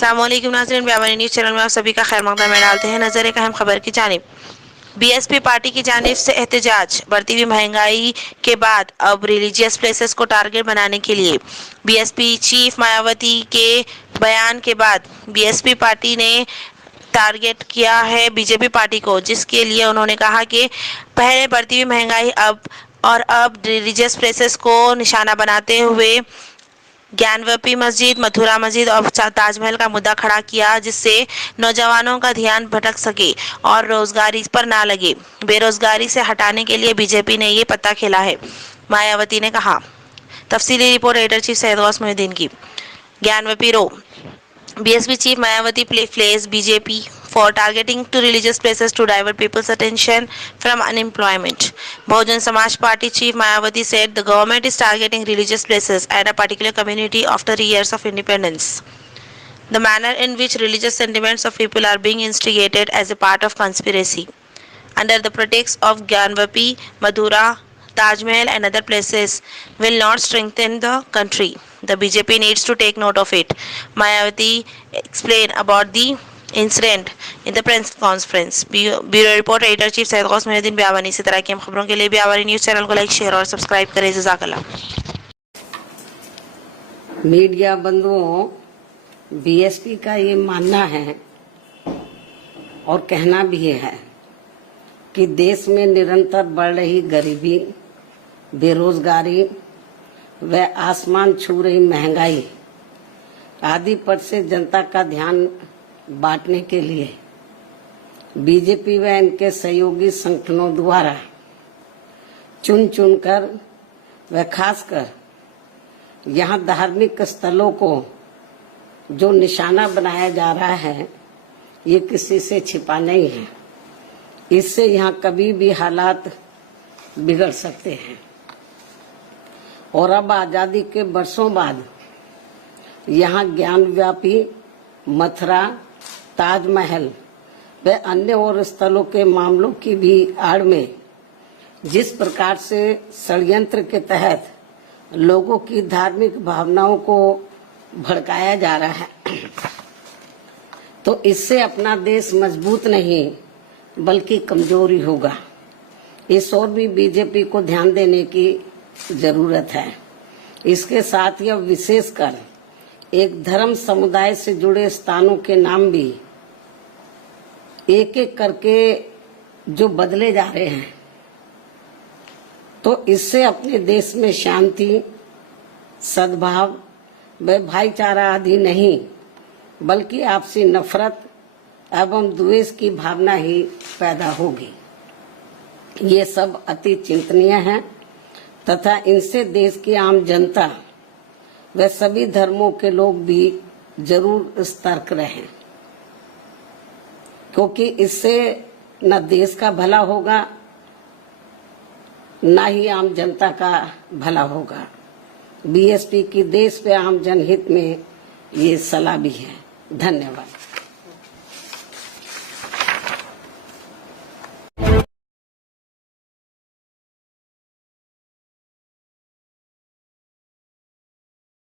अस्सलामुअलैकुम नाज़रीन, ब्यावानी news channel में आप सभी का खैर मकदम में डालते हैं नजर एक अहम खबर की जानिब। बीएसपी पार्टी की जानिब से एहतजाज। बढ़ती हुई महंगाई के बाद अब रिलीजियस प्लेसेस को टारगेट बनाने के लिए बीएसपी चीफ मायावती के बयान के बाद बीएसपी पार्टी ने टारगेट किया है बीजेपी पार्टी को, जिसके लिए उन्होंने कहा कि पहले बढ़ती हुई महंगाई अब रिलीजियस प्लेसेस को निशाना बनाते हुए ज्ञानवापी मस्जिद, मथुरा मस्जिद और ताजमहल का मुद्दा खड़ा किया, जिससे नौजवानों का ध्यान भटक सके और रोजगारी पर ना लगे। बेरोजगारी से हटाने के लिए बीजेपी ने ये पत्ता खेला है, मायावती ने कहा। तफसीली report editor chief Syed Ghaus Mohiuddin की। Gyanvapi row BSP chief Mayawati plays BJP for targeting to religious places to divert people's attention from unemployment. Bahujan Samaj Party chief Mayawati said the government is targeting religious places and a particular community after years of independence. The manner in which religious sentiments of people are being instigated as a part of conspiracy under the pretext of Gyanvapi, Madhura, Taj Mahal and other places will not strengthen the country. The BJP needs to take note of it. Mayawati explained about the incident in the press conference. Bureau report editor chief Syed Ghaus Mohiuddin Byawani. इसी तरह की खबरों के लिए Byawani news channel को like, share और subscribe करें। जज़ाकल्लाह। मीडिया बंधुओं, बीएसपी का ये मानना है और कहना भी है कि देश में निरंतर बढ़ रही गरीबी, बेरोजगारी व आसमान छू रही महंगाई आदि पर से जनता का ध्यान बांटने के लिए बीजेपी व इनके सहयोगी संगठनों द्वारा चुन चुनकर व खासकर यहाँ धार्मिक स्थलों को जो निशाना बनाया जा रहा है, ये किसी से छिपा नहीं है। इससे यहाँ कभी भी हालात बिगड़ सकते हैं और अब आजादी के वर्षों बाद यहाँ ज्ञानव्यापी, मथुरा, ताजमहल व अन्य और स्थलों के मामलों की भी आड़ में जिस प्रकार से षड्यंत्र के तहत लोगों की धार्मिक भावनाओं को भड़काया जा रहा है, तो इससे अपना देश मजबूत नहीं बल्कि कमजोरी होगा। इस ओर भी बीजेपी को ध्यान देने की जरूरत है। इसके साथ ही विशेषकर एक धर्म समुदाय से जुड़े स्थानों के नाम भी एक एक करके जो बदले जा रहे हैं, तो इससे अपने देश में शांति, सद्भाव व भाईचारा आदि नहीं बल्कि आपसी नफरत एवं द्वेष की भावना ही पैदा होगी। ये सब अति चिंतनीय है तथा इनसे देश की आम जनता व सभी धर्मों के लोग भी जरूर सतर्क रहें, क्योंकि इससे न देश का भला होगा न ही आम जनता का भला होगा। बीएसपी की देश व आम जनहित में ये सलाह भी है। धन्यवाद।